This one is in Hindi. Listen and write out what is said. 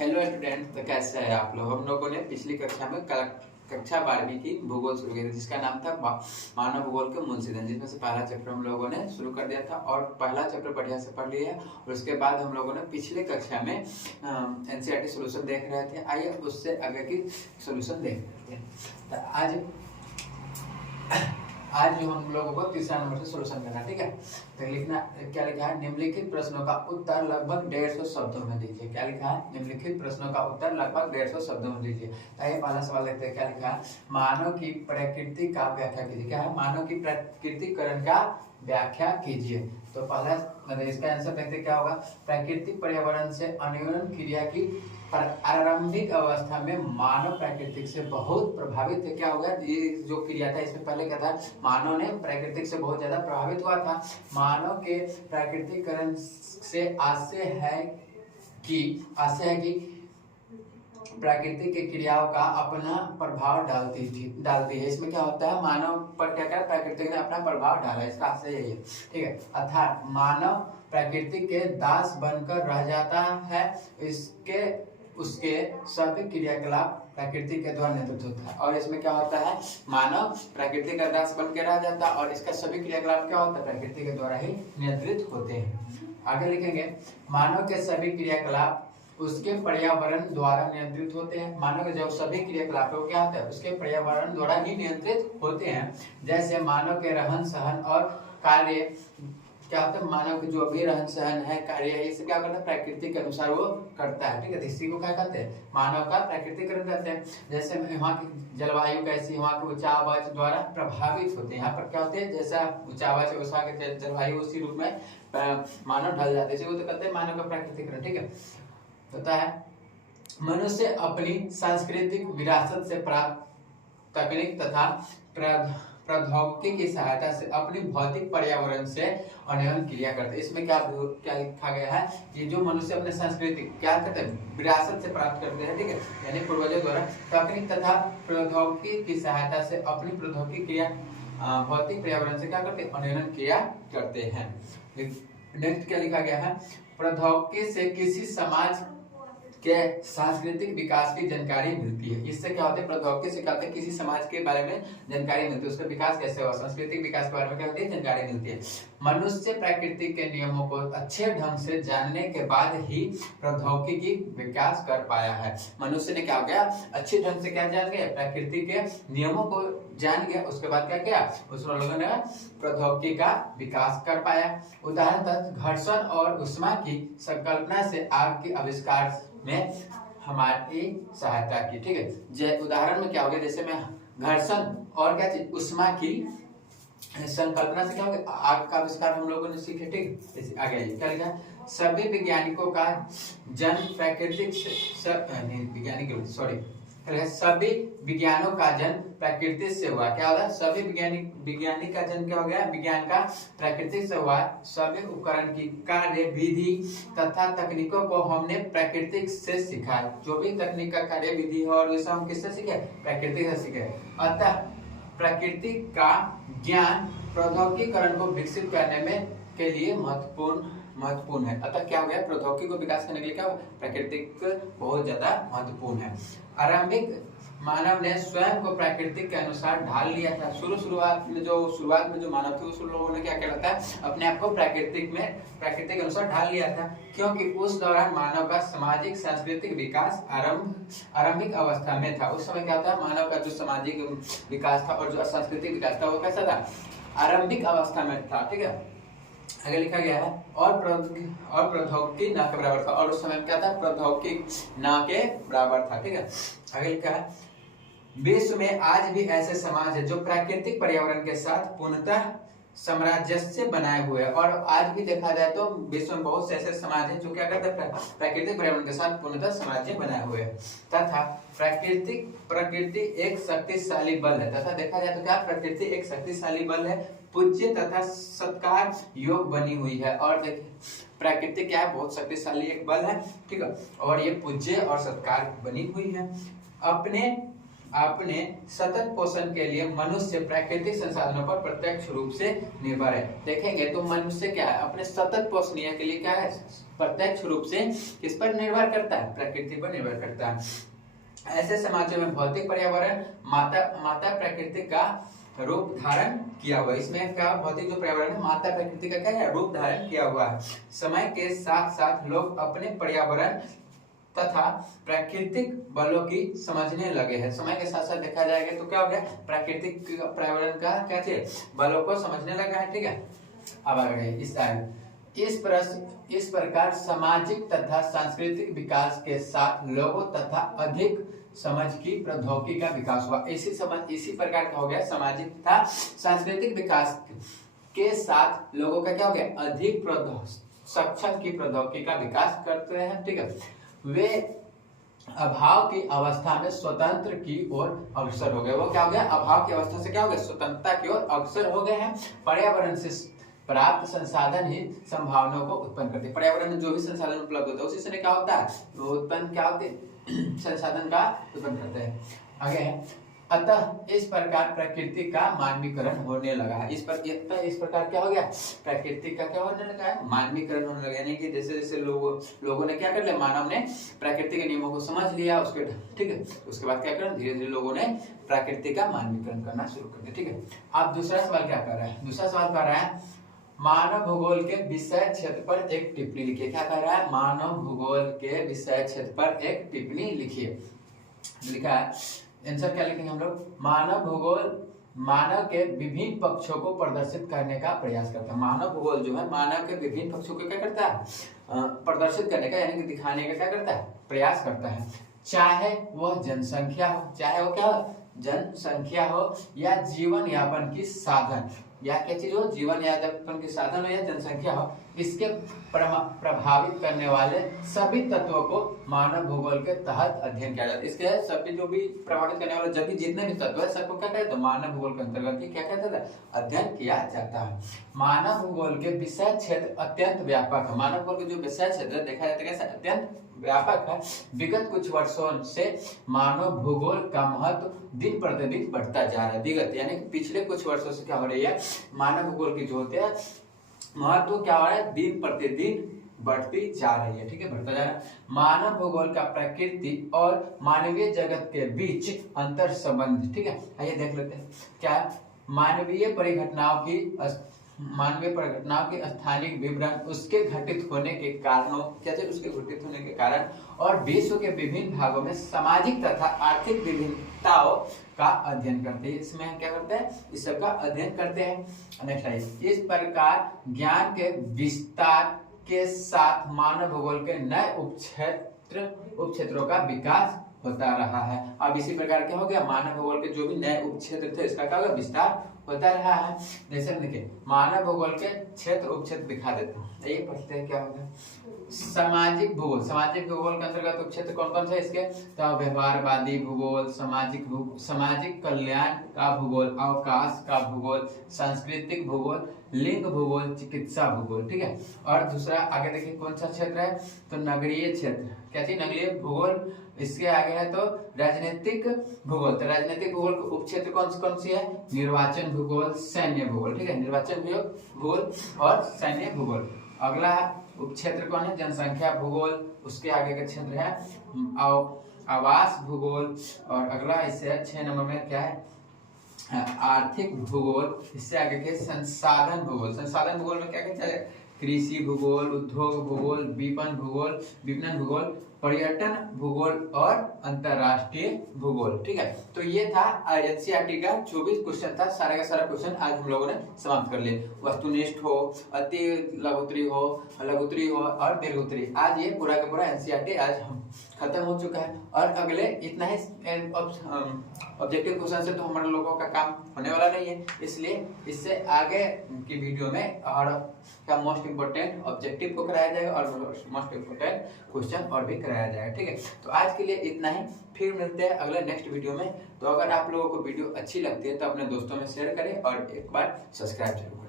हेलो स्टूडेंट, तो कैसे हैं आप लोग। हम लोगों ने पिछली कक्षा में कक्षा 12वीं की भूगोल शुरू की थी, जिसका नाम था मानव भूगोल के मूल सिद्धांत, जिसमें से पहला चैप्टर हम लोगों ने शुरू कर दिया था और पहला चैप्टर बढ़िया से पढ़ लिया। और उसके बाद हम लोगों ने पिछले कक्षा में एनसीईआरटी सॉल्यूशन देख रहे थे। आइए उससे आगे की सॉल्यूशन देख लेते हैं। तो आज जो हम लोगों को तीसरा नंबर से सॉल्यूशन करना, ठीक है। तो लिखना क्या लिखा है, निम्नलिखित प्रश्नों का उत्तर लगभग 150 शब्दों में दीजिए। क्या लिखा है, निम्नलिखित प्रश्नों का उत्तर लगभग 150 शब्दों में दीजिए। तो ये पहला सवाल देखते हैं, क्या लिखा है, मानव की प्रकृति का व्याख्या कीजिए। क्या है, मानव की प्रकृतिकरण का व्याख्या कीजिए। तो पहला इसका आंसर देखते क्या होगा, प्राकृतिक पर्यावरण से अन्योन्य क्रिया की आरंभिक अवस्था में मानव प्राकृतिक से बहुत प्रभावित है। क्या होगा, ये जो क्रिया था इसमें पहले क्या था, मानव ने प्राकृतिक से बहुत ज्यादा प्रभावित हुआ था। मानव के प्राकृतिकरण से आशय है कि प्राकृतिक की क्रियाओं का अपना प्रभाव डालती है। इसमें क्या होता है, मानव पर क्या क्या प्राकृतिक ने अपना प्रभाव डाला, इसका आशय यही है, ठीक है। अर्थात मानव प्रकृति के दास बनकर रह जाता है। उसके सभी क्रियाकलाप प्रकृति के द्वारा नियंत्रित होता है। और इसमें क्या होता है, मानव प्रकृति का दास बन के रह जाता है और इसका सभी क्रियाकलाप क्या होता है, प्रकृति के द्वारा ही नियंत्रित होते हैं। आगे लिखेंगे, मानव के सभी क्रियाकलाप उसके पर्यावरण द्वारा नियंत्रित होते हैं। मानव के जो सभी क्रियाकलाप क्या होता है, उसके पर्यावरण द्वारा ही नियंत्रित होते हैं। जैसे मानव के रहन सहन और कार्य क्या होता है, मानव के जो भी रहन सहन है, कार्य है, इसे क्या करता है, प्रकृति के अनुसार वो करता है, ठीक है। इसी को क्या कहते हैं, मानव का प्राकृतिकरण कहते हैं। जैसे वहाँ की जलवायु कैसी, वहाँ के उच्चावच द्वारा प्रभावित होते हैं। यहाँ पर क्या होते हैं, जैसा उच्चावच वैसा के जलवायु उसी रूप में मानव ढल जाते हैं, इसी को तो कहते हैं मानव का प्राकृतिकरण, ठीक है। होता है, मनुष्य अपनी सांस्कृतिक विरासत से प्राप्त तकनीक तथा प्रौद्योगिकी की सहायता से अपनी भौतिक पर्यावरण से अन्योन्य क्रिया करते हैं। इसमें क्या लिखा गया है, कि जो मनुष्य अपने सांस्कृतिक क्या करते हैं, विरासत से प्राप्त करते हैं, ठीक है, यानी पूर्वजों द्वारा तकनीक तथा प्रौद्योगिकी की सहायता से अपनी प्रौद्योगिकी क्रिया भौतिक पर्यावरण से क्या करते हैं, अन्योन्य क्रिया करते हैं। नेक्स्ट क्या लिखा गया है, प्रौद्योगिकी से किसी समाज के सांस्कृतिक विकास की जानकारी मिलती है। इससे क्या होता है, प्रौद्योगिकी से क्या होता है, किसी समाज के बारे में जानकारी मिलती है, उसका विकास कैसे हुआ, सांस्कृतिक विकास के बारे में क्या होती है, जानकारी मिलती है। मनुष्य प्रकृति के नियमों को अच्छे ढंग से जानने के बाद ही प्रौद्योगिकी विकास कर पाया है। मनुष्य ने क्या हो गया, अच्छे ढंग से क्या जान गया, प्रकृति के नियमों को जान गया, उसके बाद क्या किया, उस लोगों ने प्रौद्योगिकी का विकास कर पाया। उदाहरण घर्षण और ऊष्मा की संकल्पना से आग के आविष्कार में हमारी सहायता की, ठीक है। उदाहरण में क्या हो गया, जैसे मैं घर्षण और क्या चीज, ऊष्मा की संकल्पना से क्या हो गया, आग का आविष्कार हम लोगों ने सीखे, ठीक। आगे क्या लिखा, सभी वैज्ञानिकों का जन्म प्राकृतिक सभी विज्ञानों का जन्म प्रकृति से हुआ। क्या होगा, सभी विज्ञानिक का जन्म क्या हो गया, विज्ञान का प्रकृति से हुआ। सभी उपकरण की कार्य विधि तथा तकनीकों को हमने प्रकृति से सीखा। जो भी तकनीक का कार्य विधि है और वैसा हम किससे सीखे, प्रकृति से सीखे। अतः प्रकृति का ज्ञान प्रौद्योगिकीकरण को विकसित करने में के लिए महत्वपूर्ण है। अतः क्या हो गया, प्रौद्योगिकी को विकास करने के लिए क्या प्राकृतिक बहुत ज्यादा महत्वपूर्ण है। आरंभिक मानव ने स्वयं को प्रकृति के अनुसार ढाल लिया था। शुरुआत में जो मानव थे उस लोगों ने क्या कहता है, अपने आप को प्रकृति के अनुसार ढाल लिया था, क्योंकि उस दौरान मानव का सामाजिक सांस्कृतिक विकास आरंभिक अवस्था में था। उस समय क्या था, मानव का जो सामाजिक विकास था और जो सांस्कृतिक विकास था वो कैसा था, आरंभिक अवस्था में था, ठीक है। आगे लिखा गया है, और प्रौद्योगिकी ना के बराबर था। और उस समय क्या था, प्रौद्योगिकी ना के बराबर था, ठीक है। आगे लिखा है, विश्व में आज भी ऐसे समाज है जो प्राकृतिक पर्यावरण के साथ पूर्णतः सामंजस्य बनाए हुए हैं। और आज भी देखा जाए तो विश्व में बहुत से ऐसे समाज हैं जो क्या करते हैं, प्राकृतिक पर्यावरण के साथ पूर्णतः सामंजस्य बनाए हुए हैं। तथा प्रकृति एक शक्तिशाली बल है। तथा देखा जाए तो क्या, प्रकृति एक शक्तिशाली बल है, पूज्य तथा सत्कार योग बनी हुई है। और देखिए प्रकृति क्या है, बहुत शक्तिशाली एक बल है, ठीक है, और ये पूज्य और सत्कार बनी हुई है। अपने अपने सतत पोषण के लिए मनुष्य प्राकृतिक संसाधनों पर प्रत्यक्ष रूप से निर्भर है। देखेंगे तो मनुष्य क्या है, अपने सतत पोषणीय के लिए क्या है, प्रत्यक्ष रूप से किस पर निर्भर करता है, प्रकृति पर निर्भर करता है। ऐसे समाजों में भौतिक पर्यावरण माता प्रकृति का रूप धारण किया हुआ है। इसमें क्या, भौतिक जो पर्यावरण है माता प्रकृति का क्या है, रूप धारण किया हुआ है। समय के साथ साथ लोग अपने पर्यावरण तथा प्राकृतिक बलों की समझने लगे हैं। समय के साथ साथ देखा जाएगा तो क्या हो गया, प्राकृतिक पर्यावरण का क्या चीज, बलों को समझने लगा है। ठीक है, अब आगे इस प्रकार सामाजिक तथा सांस्कृतिक विकास के साथ लोगों तथा अधिक समझ की प्रौद्योगिकी का विकास हुआ। इसी प्रकार का हो गया सामाजिक तथा सांस्कृतिक विकास के साथ लोगों का क्या हो गया, अधिक सक्षम की प्रौद्योगिकी का विकास करते हैं। ठीक है, वे अभाव की अवस्था में स्वतंत्र की ओर अग्रसर हो गए। वो क्या हो गया, अभाव की अवस्था से क्या हो गया, स्वतंत्रता की ओर अग्रसर हो गए हैं। पर्यावरण से प्राप्त संसाधन ही संभावनाओं को उत्पन्न करते हैं। पर्यावरण में जो भी संसाधन उपलब्ध होता है उसी से क्या होता है, वो उत्पन्न क्या होते हैं, संसाधन का उत्पन्न करते हैं। आगे है, अतः इस प्रकार प्रकृति का मानवीकरण होने लगा है। इस प्रकार क्या हो गया, प्रकृति का क्या होने लगा है, मानवीकरण होने लगा। यानी कि जैसे जैसे लोगों ने क्या कर लिया, मानव ने प्रकृति के नियमों को समझ लिया, उसके ठीक है, उसके बाद क्या करें, धीरे धीरे लोगों ने प्रकृति का मानवीकरण करना शुरू कर दिया। ठीक है, अब दूसरा सवाल क्या कर रहा है, दूसरा सवाल कर रहा है मानव भूगोल के विषय क्षेत्र पर एक टिप्पणी लिखिए। क्या कह रहा है, मानव भूगोल के विषय क्षेत्र पर एक टिप्पणी लिखिए। लिखा है, आंसर क्या लिखेंगे हम लोग, मानव भूगोल मानव के विभिन्न पक्षों को प्रदर्शित करने का प्रयास करता है। मानव भूगोल जो है मानव के विभिन्न पक्षों को क्या करता है, प्रदर्शित करने का यानी कि दिखाने का क्या करता है, प्रयास करता है। चाहे वह जनसंख्या हो, चाहे वो क्या हो, जनसंख्या हो या जीवन यापन की साधन, या क्या चीज हो, जीवन यापन के साधन हो या जनसंख्या हो, इसके प्रभावित करने वाले सभी तत्वों को मानव भूगोल के तहत अध्ययन किया जाता है। इसके सभी जो भी प्रभावित करने वाले जब भी जितने भी तत्व है सबको क्या कहते हैं, मानव भूगोल के अंतर्गत ही क्या कहता है, अध्ययन किया जाता है। मानव भूगोल के विषय क्षेत्र अत्यंत व्यापक है। मानव भूगोल के जो विषय क्षेत्र देखा जाता है कैसे, अत्यंत व्यापक है। विगत कुछ वर्षों से मानव भूगोल का महत्व दिन प्रतिदिन बढ़ता जा रहा है। विगत यानी पिछले कुछ वर्षों से क्या हो रही है, मानव भूगोल की जो होते हैं महत्व क्या हो रहा है, दिन प्रतिदिन बढ़ती जा रही है। ठीक है, बढ़ता जा रहा है। मानव भूगोल का प्रकृति और मानवीय जगत के बीच अंतर संबंध। ठीक है, आइए देख लेते हैं क्या मानवीय परिघटनाओं की स्थानिक विवरण, उसके घटित होने के कारणों, कैसे उसके घटित होने के कारण और विश्व के विभिन्न भागों में सामाजिक तथा आर्थिक विभिन्नताओं का अध्ययन करते हैं। इसमें क्या करते हैं, इस सब का अध्ययन करते हैं। नेक्स्ट है, इस प्रकार ज्ञान के विस्तार के साथ मानव भूगोल के नए उपक्षेत्रों का विकास होता रहा है। अब इसी प्रकार क्या हो गया, मानव भूगोल के जो भी नए उपक्षेत्र थे इसका क्या होगा, विस्तार होता रहा है। जैसे देखिए मानव भूगोल के क्षेत्र उपक्षेत्र दिखा देते हैं, ये पढ़ते हैं क्या होगा। सामाजिक भूगोल, सामाजिक भूगोल के अंतर्गत उपक्षेत्र कौन कौन से इसके, तो व्यवहारवादी भूगोल, सामाजिक कल्याण का भूगोल, अवकाश का भूगोल, सांस्कृतिक भूगोल, लिंग भूगोल, चिकित्सा भूगोल। ठीक है, और दूसरा आगे देखिए कौन सा क्षेत्र है, तो नगरीय क्षेत्र, क्या थी, नगरीय भूगोल। इसके आगे है तो राजनीतिक भूगोल, तो राजनीतिक भूगोल उप क्षेत्र कौन सी है, निर्वाचन भूगोल, सैन्य भूगोल। ठीक है, निर्वाचन भूगोल और सैन्य भूगोल। अगला उप क्षेत्र कौन है, जनसंख्या भूगोल। उसके आगे का क्षेत्र है आवास भूगोल। और अगला इससे 6 नंबर में क्या है, आर्थिक भूगोल। इससे आगे के संसाधन भूगोल। संसाधन भूगोल में क्या कहते हैं, कृषि भूगोल, उद्योग भूगोल, विपणन भूगोल, पर्यटन भूगोल और अंतरराष्ट्रीय भूगोल। ठीक है, तो ये था एनसीईआरटी का 24 क्वेश्चन था। सारा का सारा क्वेश्चन आज हम लोगों ने समाप्त कर लिए। वस्तुनिष्ठ हो, अति लघुत्तरी हो और दीर्घोत्तरी, आज ये पूरा का पूरा एनसीईआरटी आज खत्म हो चुका है। और अगले इतना ही ऑब्जेक्टिव क्वेश्चन से तो हमारे लोगों का काम होने वाला नहीं है, इसलिए इससे आगे की वीडियो में और का मोस्ट इम्पोर्टेंट ऑब्जेक्टिव को कराया जाएगा और मोस्ट इम्पोर्टेंट क्वेश्चन और भी कराया जाएगा। ठीक है, तो आज के लिए इतना ही, फिर मिलते हैं अगले नेक्स्ट वीडियो में। तो अगर आप लोगों को वीडियो अच्छी लगती है तो अपने दोस्तों में शेयर करें और एक बार सब्सक्राइब जरूर।